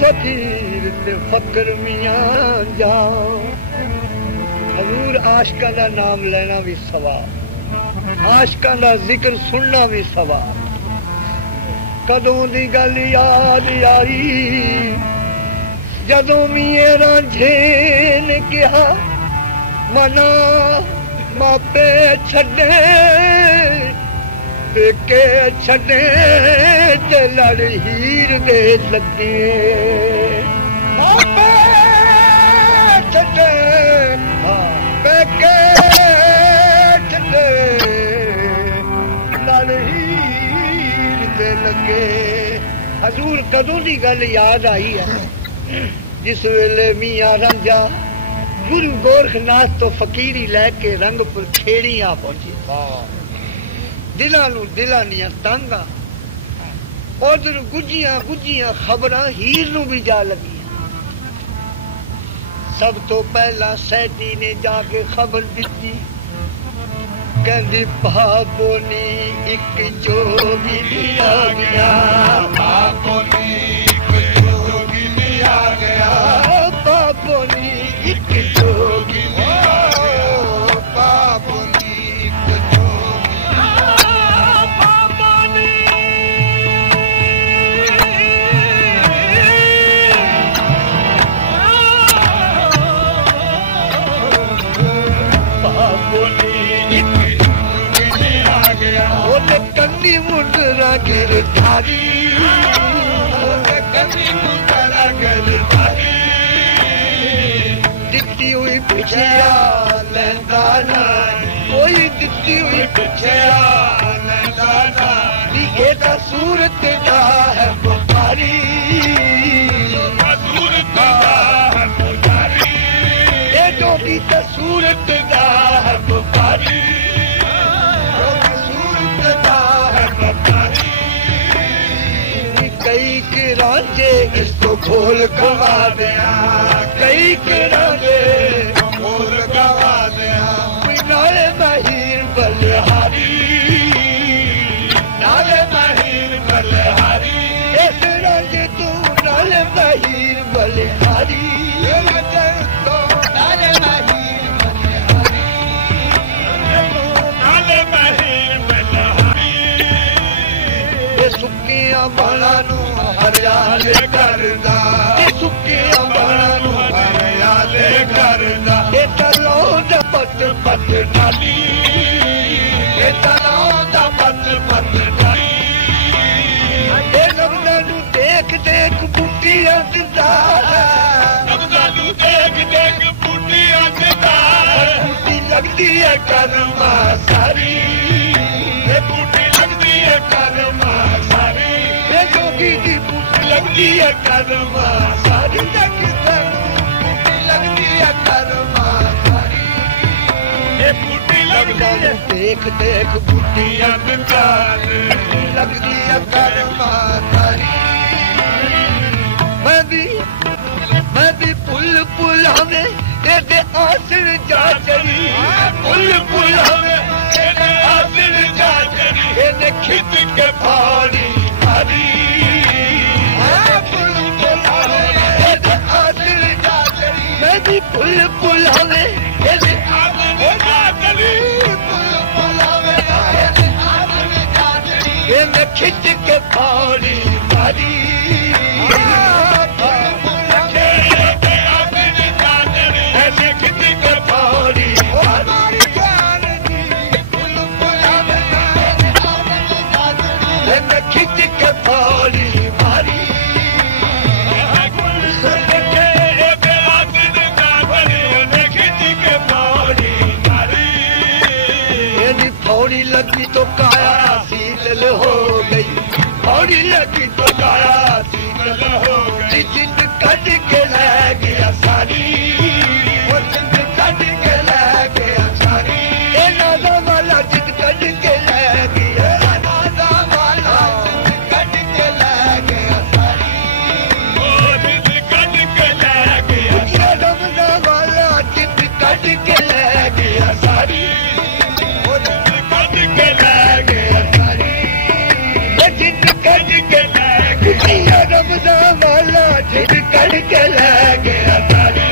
फकीर ते फकर मियां जाओ। हजूर आशिकां दा नाम लेना भी सवाब, आशिकां दा जिक्र सुनना भी सवाब। कदों दी गल याद आई जदों मेरा झेन कहा मना मापे छड़े के छड़े ते लड़ हीर दे लगे मापे छड़े के छड़े लड़ हीर दे लगे। हजूर कदों दी गल याद आई है जिस वेले मियां रंजा गुरु गोरखनाथ तो फकीरी लैके रंगपुर खेड़ियां पहुंची। दिलां दिलां दियां तंग उधर गुजियां गुजियां खबरां हीर नूं भी जा लगियां। सब तो पहला सैदी ने जाके खबर दिती कहंदी पापोनी एक जोगी आ गया, पापोनी एक जोगी आ गया, पापोनी एक जोगी पापोनी एक जोगी पापोनी पापोनी एक जोगी आ गया। ओने कंदी मुंडरा गिरधारी, ओने कंदी मुंडरा गिरधारी दिखती हुई पिछया लैंदा ना कोई दिखती हुई पिछया लैंदा ना ये दा सूरत दा है बुखारी, सूरत दा है बुखारी, ये जोगी दा सूरत दा है बुखारी, सूरत दा है बुखारी। कई के रांझे इसको खोल गवा दिया, कई के रांझे खोल गवा दिया। नाले महीर बलिहारी, नाले महीर बलिहारी, इस रांझे तू नाले महीर बलिहारी, नाले महीर बलिहारी, नाले महीर बलिहारी। ये सुक्कियां बाला नू हरियाले करदा, ये सुक्कियां बाला नू हरियाले करदा। ये तलाव दा पत पत डाली, ये तलाव दा पत पत डाली। ये नबदा नू देख देख बूटियां दिंदा, नबदा नू देख देख बूटियां दिंदा। बूटी लगदी है करमा सारी, ये बूटी लगदी है करमा सारी, ये जोगी दी बूटी लगदी है करमा सारी, लगदी है करमा सारी। ये बूटी लगदी है देख देख बूटियां दिंदा, लगदी है करमा सारी। मैं भी पुल पुल हमें तेरे आसिर जा चली, पुल पुल हमें तेरे आसिर जा चली। ये खिंच के पानी भरी, पुल पुल हमें तेरे आसिर जा चली। मैं भी पुल पुल हमें तेरे आसिर जा चली, पुल पुल हमें तेरे आसिर जा चली। ये खिंच के पानी भरी, खिंच के पानी मारी। पौड़ी लगी तो काया शीतल हो गई, पौड़ी लगी तो काया शीतल हो गई। जिंद कट के ले गया सारी, वो जिंद कट के ले गया सारी। ये नादा वाला जिंद कट के ले गया, नादा वाला जिंद कट के ले गया सारी, वो जिंद कट के ले गया। नादा वाला जिंद कट के ले गया सारी, रमज़ान वाला वाला जिद करके ले गया सारी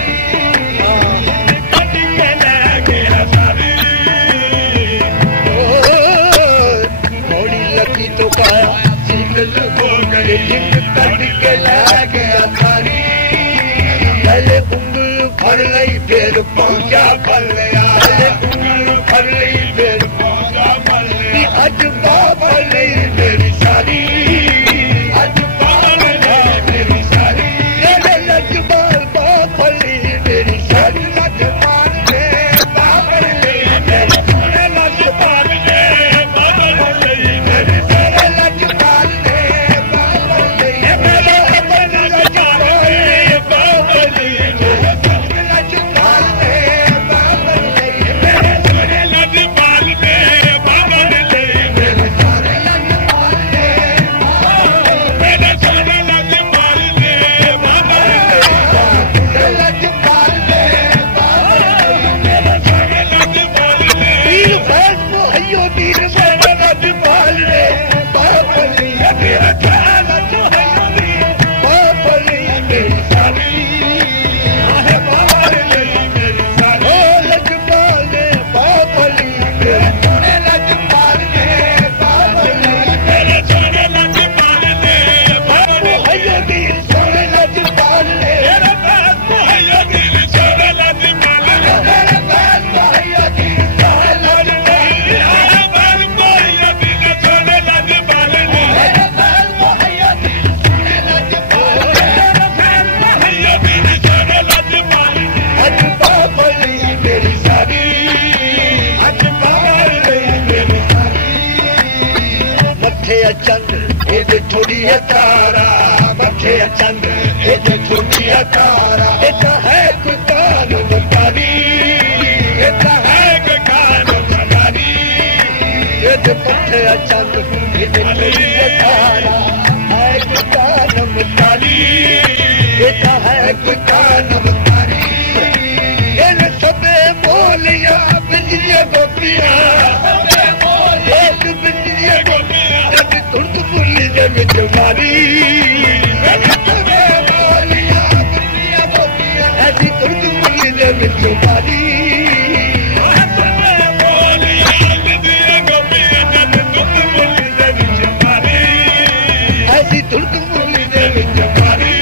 करके ले गया सारी थोड़ी लगी तो पाया शीतल हो गई जिद करके ले गया सारी पहले उंगल भर लई फिर पहुंचा भर लिया पहले उंगल भर लई फिर पहुंचा भर लिया अज बाबा नहीं मेरी सारी अज बाबा नहीं मेरी सारी मेरे लजबाल बाबा नहीं मेरी सारी लजबाल ने बाबा नहीं मेरे सोने लजबाल ने बाबा नहीं मेरे सोने लजबाल ने बाबा नहीं मेरे सोने लजबाल ने बाबा नहीं मेरे सोने लजबाल ने बाबा नहीं मेरे सोने लजबाल ने बाबा नहीं मेरे सोने लजबाल ने मेरे सोने लजबाल ने बाबा नहीं लजबाल ने मेरे सोने लजबाल ने पीर फैज मुहैयो पीर सोने लजबाल ने बाबा नहीं मेरा ख्याल मुहैयो पीर बाबा नहीं मेरी सारी है बाबा नहीं मेरी सारी ओ लजबाल ने बाबा नहीं मेरे सोने लजबाल ने बाबा नहीं मेरे सोने लजबाल ने बाबा मुहैयो पीर सोने लजबाल ने मेरा ख्याल मुहैयो पीर सोने लजबाल ने मेरा ख्याल मुहैयो पीर सोने लजबाल ने मेरा ख्याल मुहैयो पीर सोने लजबाल ने मेरा ख्याल मुहैयो पीर सोने लजबाल ने मेरा ख्याल मुहैयो पीर सोने लजबाल ने अज बाबा नहीं मेरी सारी अज बाबा नहीं मेरी सारी मथे चंद ये थोड़ी है तारा मथे चंद ये थोड़ी है तारा ये तो है कोई कानून कारी ये तो है कोई कानून कारी ये तो मथे चंद ये थोड़ी है तारा है कोई कानून कारी ये तो है कोई कानून कारी इन सबे बोलिया बिजलियां गोपियां एक बिजलियां गोपियां एक तुर्क मुरली दे विच मारी सबे बोलिया बिजलियां गोपियां एक तुर्क मुरली दे विच मारी सबे बोलिया बिजलियां गोपियां एक तुर्क मुरली दे विच मारी ऐसी तुर्क मुरली दे विच मारी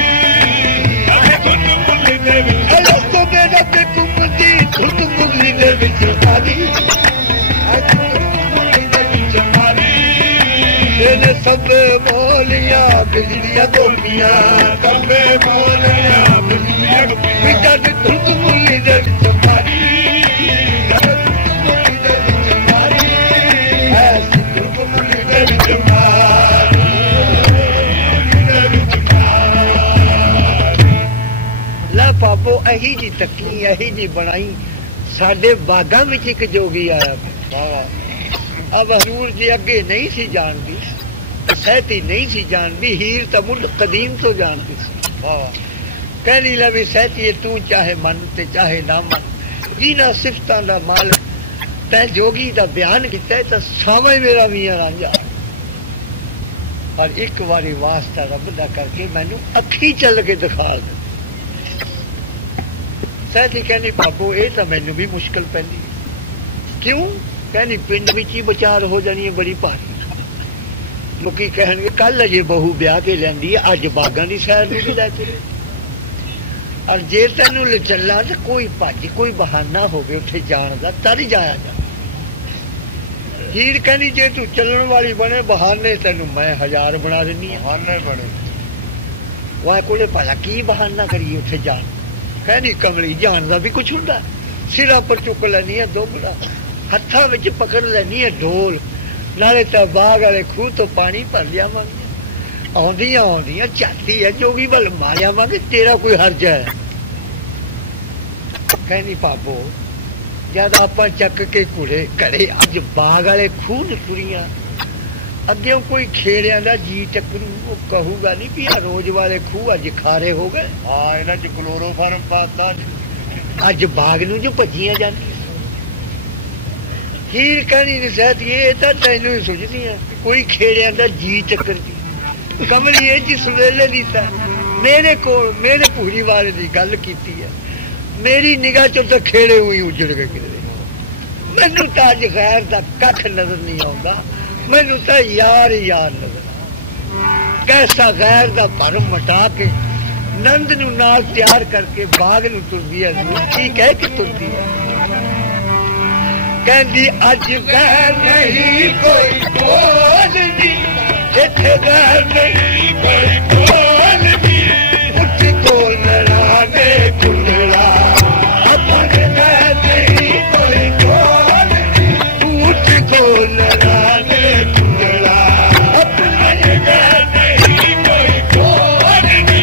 तुर्क मुरली दे विच अलस्तो मेरा पे कुमती तुर्क मुरली दे विच मारी सब बोलिया बिजलियां गोपियां सब बोलिया बिजलियां गोपियां तुर्क मुरली दे विच मारी मुरली दे विच मारी ऐसी तुर्क मुरली दे विच मारी ला पापो अही जी तकी अही जी बनाई साडे बागां विच एक जोगी आया अब हजूर जी अगे नहीं सी जानदी सहती नहीं सी जानदी हीर तो मुल कदीम तो जानती सी कहनी लवी सहती तू चाहे मन ते चाहे ना मन जिन्हां सिफतां दा मालिक तै जोगी दा बयान किया तो सावे मेरा मियां रांझा पर एक बारी वास्ता रब दा करके मैनू अखी चल के दिखा दे सहती कहनी बाबू ये तो मैनू भी मुश्किल पैंदी क्यों कहनी पिंड विच ही बचार हो जानी है बड़ी भारी लोकी कहणगे कल अजे बहू ब्याह के लियांदी है अज बागां दी सैर नूं भी लै चले और जे तैनू चला तो कोई भज कोई बहाना होवे उत्थे जाण दा तर जाया जा हीर कहनी जे तू चलण वाली बने बहाने तैनू मैं 1000 बना देनी है बहाने बने वाह कोले भला की बहाना करिए उत्थे जाण कहनी कमली जान दा भी कुछ हुंदा सिरा पर चुक लैनी है दोगला हत्थां विच पकड़ लैनी है ढोल नाले तो बाग वाले खूह तो पानी भर लिया मांगे आउंदियां आउंदियां झाती है जोगी बल मारिया मांगे तेरा कोई हर्ज है कहनी पापो जद आप चक के घोड़े घड़े अज बाग वाले खूह निकलियां अगे कोई खेड़िया का जी टकरू वो कहूगा नहीं भी रोज वाले खूह अज खारे हो गए हाँ इन्हां च क्लोरोफार्म पाता अज बाग नूं जो भजियां जांदियां हीर कहनी निसैत ये तो तैनू ही सुझदी है कोई खेड़िया का जी चक्कर दी कमली ये जिस वेले दी मेरे को मेरे पूरी वाले की गल की है, मेरी निगाह चो तो खेड़े हुई उजड़ गए किधरे। मैनू तो अज गैर का कख नजर नहीं आता, मैनू तो यार ही यार नजर। कैसा गैर का भरम मटा के नंद नू नाल तैयार करके बाग नू तुरदी है, की कह के तुरदी है, कहती अज गैर नहीं कोई बोलदी, इत्थे गैर नहीं कोई बोलदी, उठ को लड़ाने कुंडला, अपने गैर नहीं कोई बोलदी, उठ को लड़ाने कुंडला, अपने गैर नहीं कोई बोलदी,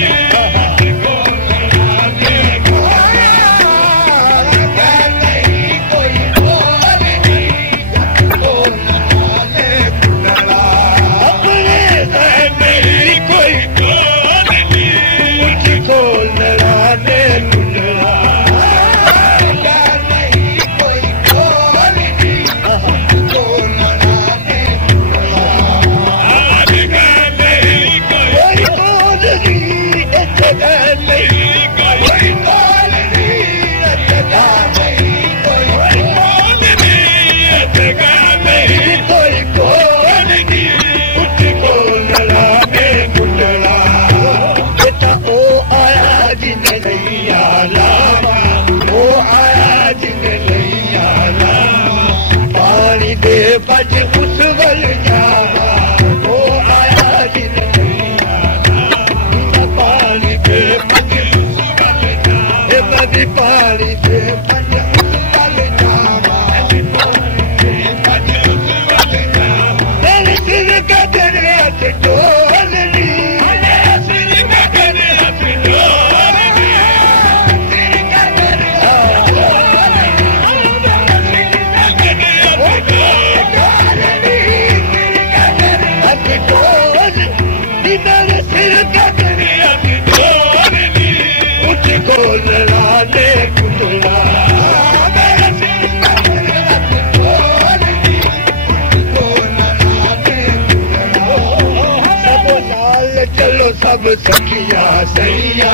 सब सखिया सैया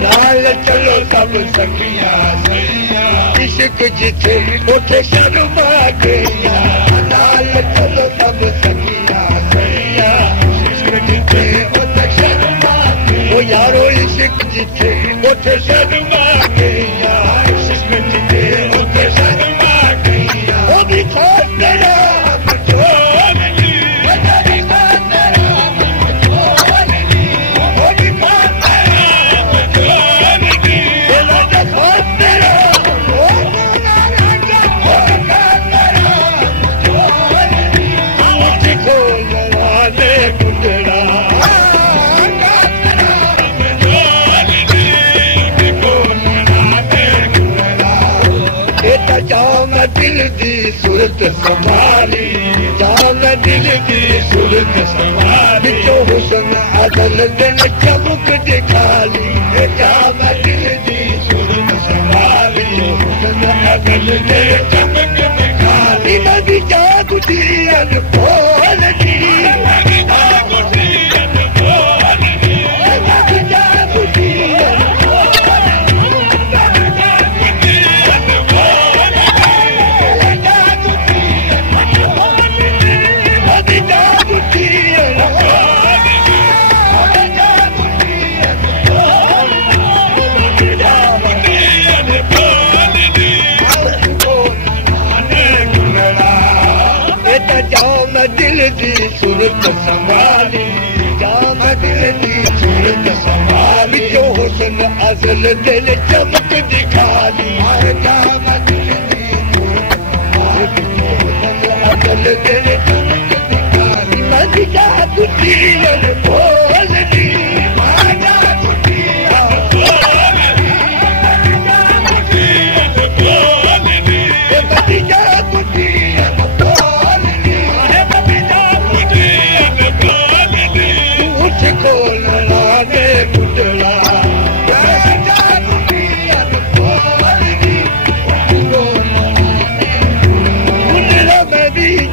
नाल चलो, सब सखिया सैया, इश्क जिथे उठे शर्मा गैया, नाल चलो सब सखिया सैया, इश्क जिथे उठे शर्मा गैया, ओ यारो इश्क जिथे उठे शर्मा गैया, इश्क जिथे उठे शर्मा गैया, ओ भी छोड़ तेरा दिल दी सूरत संभाली, जान दिल दी सूरत संभाली, जो हुस्न अदल दिन चमक दिखाली, जान दिल दी सूरत संभाली, जो हुस्न अदल दिन चमक दिखाली, नदी जागुती अनमोल दी, नदी जागुती अनमोल दी, नदी जागुती दिल दी सूरत संभाली, जाम दिल दी सूरत संभाली, जो हुस्न अज़ल दिल चमक दिखाली, जाम दिल दी सूरत संभाली, अज़ल दिल चमक दिखाली, मैं जागुती बोल दी, मैं जागुती बोल दी, मैं जागुती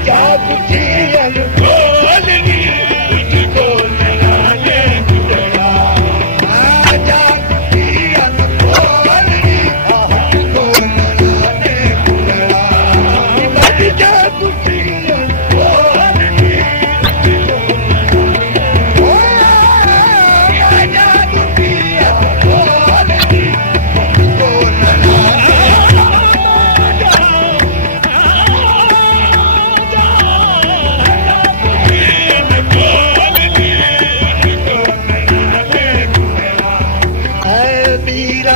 जागुती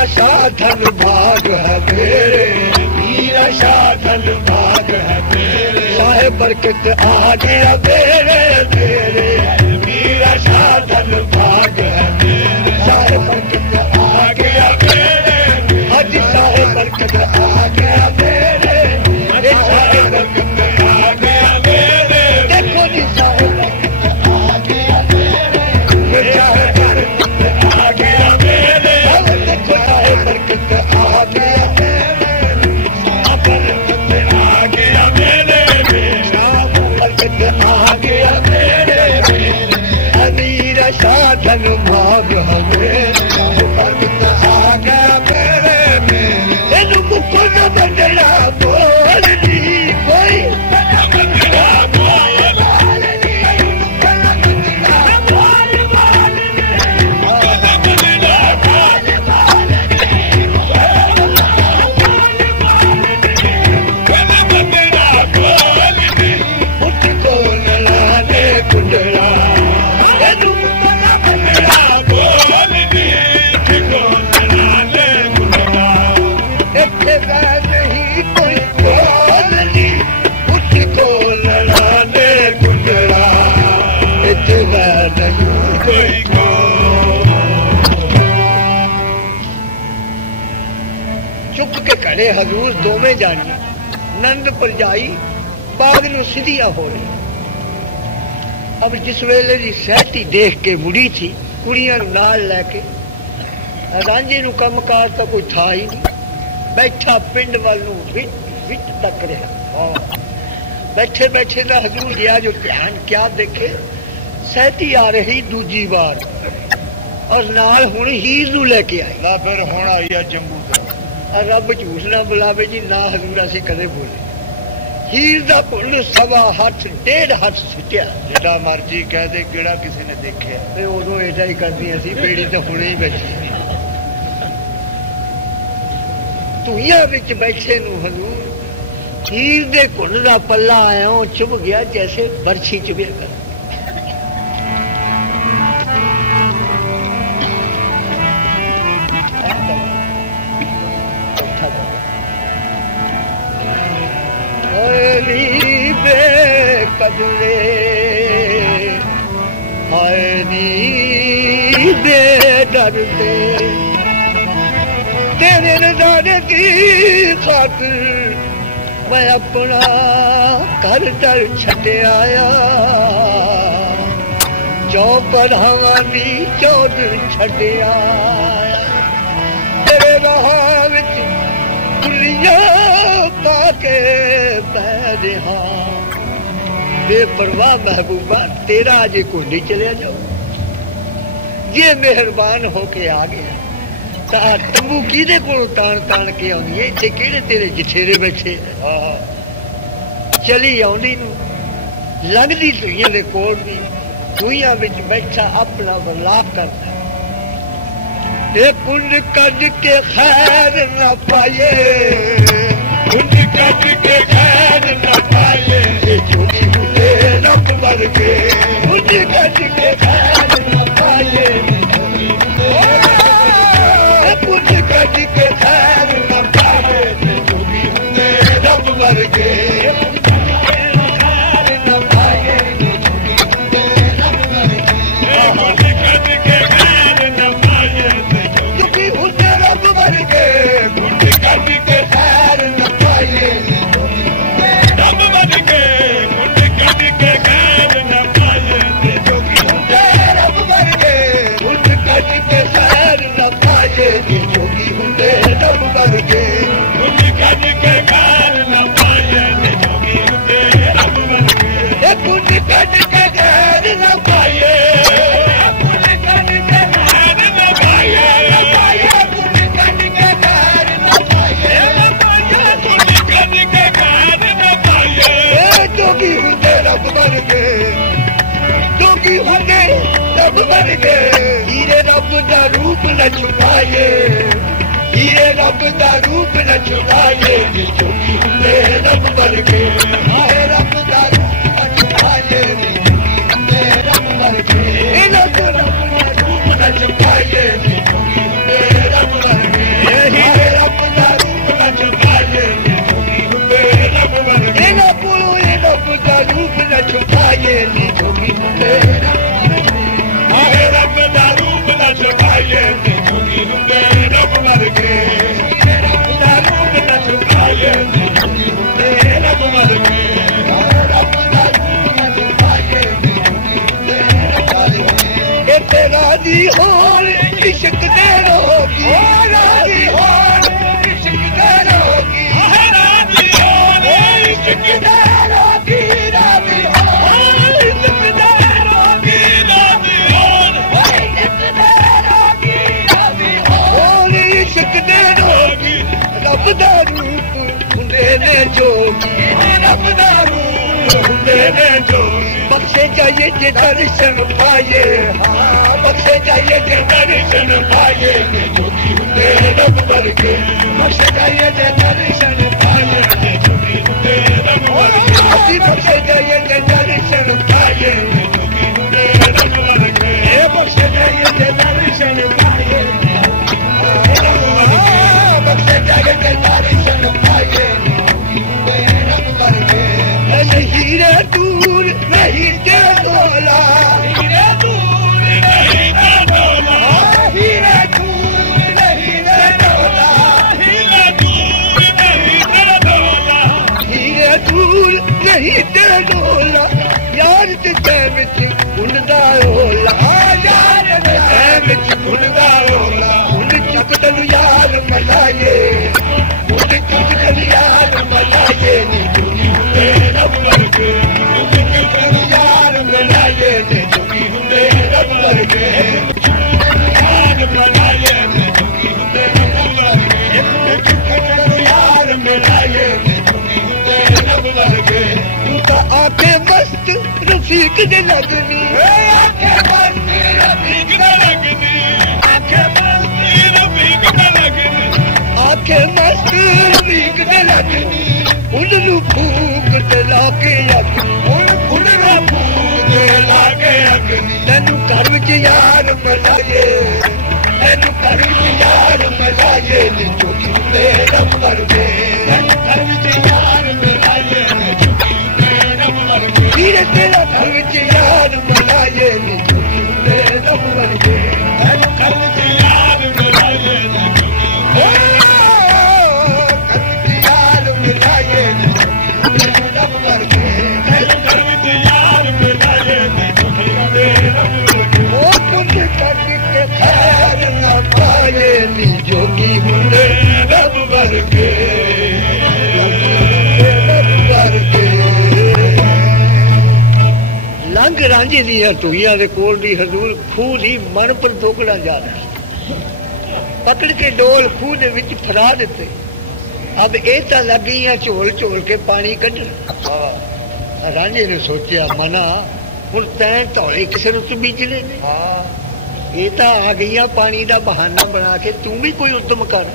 शाह धन भाग है मेरे, मीरा शाह धन भाग है मेरे, साहेब बरकत आ गया मेरे मेरे, मीरा शाह धन भाग है मेरे, साहेब बरकत आ गया मेरे, आज साहेब बरकत आ गया मेरे, साहेब बरकत आ गया मेरे, देखो जी साहेब बरकत आ गया मेरे, साहेब बरकत आ गया मेरे, देखो साहेब बरकत आ गया मेरे, बरकत आ गया मेरे, बरकत आ गया मेरे, अमीर शाह धन भाग हमें, बरकत आ गया मेरे, तेनू मुको न बदला बोल दी कोई, चुप के खड़े हजूर दोवें जानी, नंद परजाई बाग नूं सीधियां हो रही। अब जिस वेले दी सहती देख के मुड़ी थी, कुड़ियां नूं नाल लैके, रांझे नूं कमकार तां कोई था ही नहीं, बैठा पिंड वाल नूं विच तक रहा। बैठे बैठे दा हजूर गया जो ध्यान क्या देखे, सहती आ रही दूजी बार और नाल हुण हीर नूं लेके आई। ला फिर हुण आई आ जम्मू ते, रब झूठ ना बुलावे जी, ना हजूर असीं कदे बोले। हीर दा पुंड सवा हथ 1.5 हथ सुटिया, जिहड़ा मर्जी कह दे किहड़ा किसी ने देखिया, ते उदों एडा ही करदियां सी, बेड़ी तो हुणे ही बैठी सी। धुइयां विच बैठे नूं हजूर हीर दे घुंड दा पल्ला आया चुभ गया जैसे बरछी चुभिया कर। कदले हाय नी दे डरते, तेरे नजारे की खातिर मैं अपना घर डर छड़े आया, चौपढ़ावा दी चौधर छड़े आया, तेरे राह विच दुनिया पाके पै रहा, बेपरवाह महबूबा तेरा अजे कुंडी चलिया जाओ, ये मेहरबान होके आ गया तां तंबू किहदे कोल तान तान के आउंदी है, इत्थे किहड़े तेरे जठेरे बैठे। चली आउंदी नूं लगदी धुइयां दे कोल भी, धुइयां विच बैठा अपना वरलाप करदा, ये कुंड कज के खैर न पाए, कुंड कज के खैर न पाए, झूठी हुए रब वर्गे, कुंड कज के खैर न पाए, कुंड कज के खैर न पाए, झूठी हुए रब वर्गे, हीरे रब दा रूप न छुपाए, हीरे रब दा रूप न छुपाए, जोगी हुंदे रब वर्गे, हाय रब दा रूप न छुपाए, जोगी हुंदे रब वर्गे, रब दा रूप न छुपाए, जोगी हुंदे रब वर्गे, राजी होर इश्क दे रोगी राजी होर इश्क दे रोगी राजी होर इश्क दे रोगी राजी होर इश्क दे रोगी राजी होर इश्क दे रोगी राजी होर इश्क दे रोगी रब दा रूप हुंदे ने जोगी रब दा रूप हुंदे ने जोगी बख्शे जाइए जे दर्शन पाए हाँ बख्शे जाइए जे दर्शन पाए जोगी हुंदे रब वर्गे बख्शे जाइए जे दर्शन पाए जोगी हुंदे रब वर्गे बख्शे जाइए जे दर्शन पाए जोगी हुंदे रब वर्गे बख्शे जाइए जे दर्शन पाए बख्शे जाइए जे दर्शन पाए रब वर्गे हीरे दूर नहीं दे डोला हीरे दूर नहीं दे डोला हीरे दूर नहीं दे डोला हीरे दूर नहीं दे डोला हीरे दूर नहीं दे डोला यार ते विच उड़दा होला यार ते विच उड़दा होला उड़ चुक तन यार मलाए उड़ चुक तन यार मलाए नी रब वर्गे यार मलाए ने जोगी हुंदे रब वर्गे यार मलाए ने जोगी हुंदे रब वर्गे यार मलाए ने जोगी हुंदे रब वर्गे तू तो आंखें मस्त रफीक दे लगनी आंखें मस्त रफीक दे लगनी आंखें मस्त रफीक दे लगनी आंखें मस्त रफीक दे लगनी उन्नू फूक ते लाके अग्नि उन्नू फूक ते लाके अग्नि तैनू घर विच यार मलाए तैनू घर विच यार मलाए नी जोगी हुंदे रब वर्गे तैनू घर विच यार मलाए नी जोगी हुंदे रब वर्गे हीरे तेरा घर विच यार मलाए नी जोगी हुंदे रब वर्गे तैनू घर विच यार मलाए नी जोगी हुंदे जोगी हुंदे रब वर्गे लंघ रांझे दियां टूइयां दे कोल दी हजूर खूह दी मन पर दोगड़ा जा रहा पकड़ के डोल खूह दे विच फरा दिते अब ए तां लगियां झोल झोल के पानी कढण रांझे ने सोचा मना हुण तैं धौले किसे नूं बीजने ने ये तो आ गई पानी का बहाना बना के तू भी कोई उद्यम कर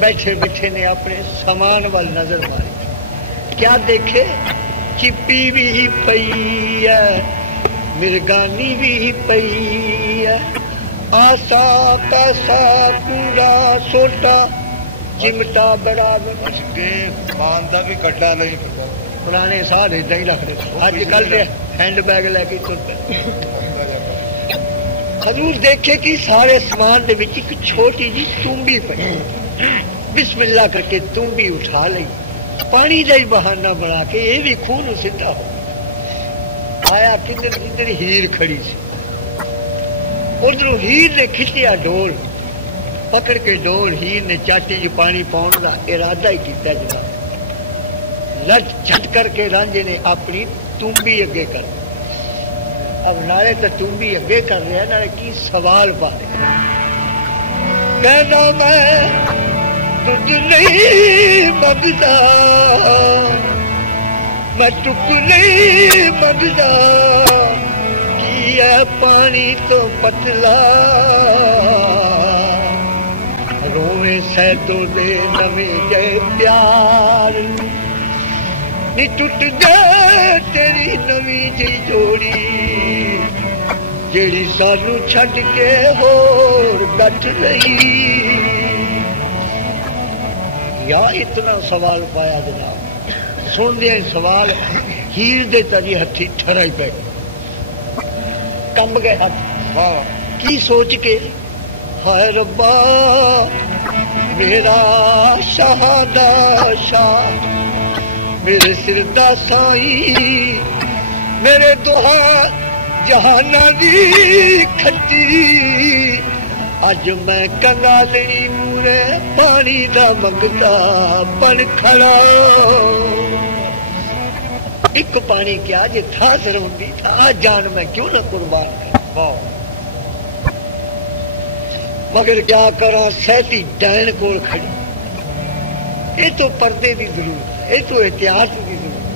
बैठे बैठे ने अपने समान वाल नजर मारी क्या देखे चिप्पी भी पई है मिर्गानी भी पई है आसा पैसा कूड़ा सोटा चिमटा बड़ा के मान का भी गड्ढा नहीं पुराने साल इदा ही रखते अजकल हैंड बैग लैके तुर हजूर देखे कि सारे समान दे विच एक छोटी जी तुम्बी पई बिस्मिल्लाह करके तुम्बी उठा ली पानी का ही बहाना बना के ये भी खूह नूं सीधा हो आया किधर किधर हीर खड़ी सी उधरों हीर ने खिंचिया डोल पकड़ के डोल हीर ने चाटी च पानी पाउण दा इरादा ही किया जनाब लट झट करके रांझे ने अपनी तुम्बी अगे कर अब नाले तो तुम्बी अगे कर रहा नाले की सवाल पा कहना मैं तुझ नहीं मंगदा मैं टुक नहीं मंगदा की है पानी तो पतला रोवे सैदो दे नवे जय प्यार नी टुट गए तेरी नवी जी जोड़ी जेड़ी सानू छड़ के होर बैठ रही या इतना सवाल पाया जनाब सुन दिया सवाल हीर दे तरी हथी ठहराई पे कंब गए हाथ की सोच के हाय रब्बा मेरा शाहदा शाह मेरे सिर दा साई मेरे दुआ जहाना दी खट्टी अज मैं कंगालनी मूरे पानी दा मंगता बन खड़ा एक पानी क्या जे था जरूरी था जान मैं क्यों न कुर्बान कर मगर क्या करा सहती डैन कोल खड़ी ये तो पर्दे की जरूरत है ये तो एहतियात की जरूरत है।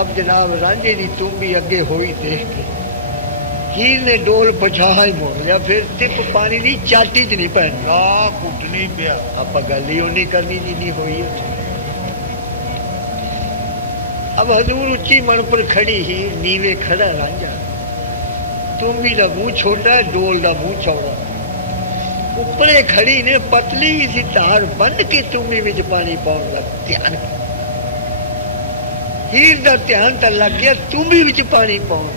अब जनाब रांझे की तुम भी अगे होई देख के हीर ने डोल बचा ही मोड़ लिया फिर टिप पानी की चाटी च नहीं पैनी कुटनी पिया आप गल ही उन्नी करनी जिन्नी हुई अब हजूर उच्ची मन पर खड़ी ही नीवे खड़ा रांझा तुम्बी का मुंह छोटा है डोल का मुंह चौड़ा ऊपरे खड़ी ने पतली सी तार बन के तुम्बी विच पानी पाउण दा ध्यान हीर का ध्यान तो लग गया तुम्बी विच पानी पाउण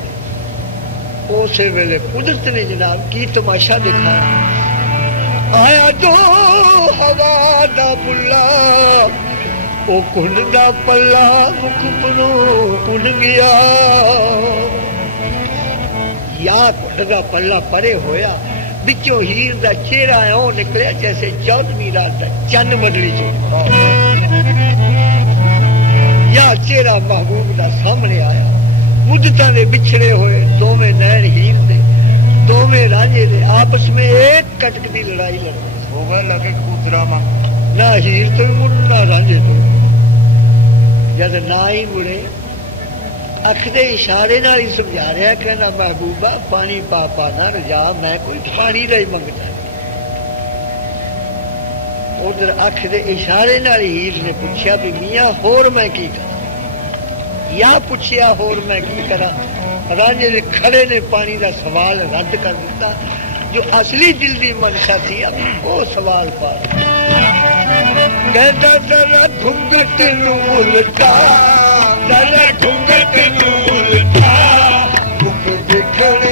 उस वेले कुदरत ने जनाब की तमाशा दिखाया आया दो हवा दा बुला ओ कुंड दा पल्ला मुख परो उड़ गया या कुंड दा पल्ला परे होया बिचों हीर दा चेहरा ओ निकलिया जैसे 14वीं रात दा चंद मडली चो या चेहरा महबूब दा सामने आया मुद्दतां दे बिछड़े हुए दोवें नैन हीर दे दोवें रांझे दे आपस में एक कटक दी लड़ाई लड़ होगा लगे कूतरा मा ना हीर तो मुड़ ना रांझे तो जद ना ही मुड़े अख दे इशारे नाल ही समझा रहा कहना महबूबा पानी पा ना रजा मैं कोई पानी दा ही मंगदा उधर अख दे इशारे नाल हीर ने पूछा भी मियां होर मैं की करा या पूछया होर मैं की करा रांझे ने खड़े ने पानी का सवाल रद्द कर दिता जो असली दिल की मनसा थी वो सवाल पाया कहता जरा घुंघट नूं उलटा जरा घुंघट नूं उलटा मुख दिखने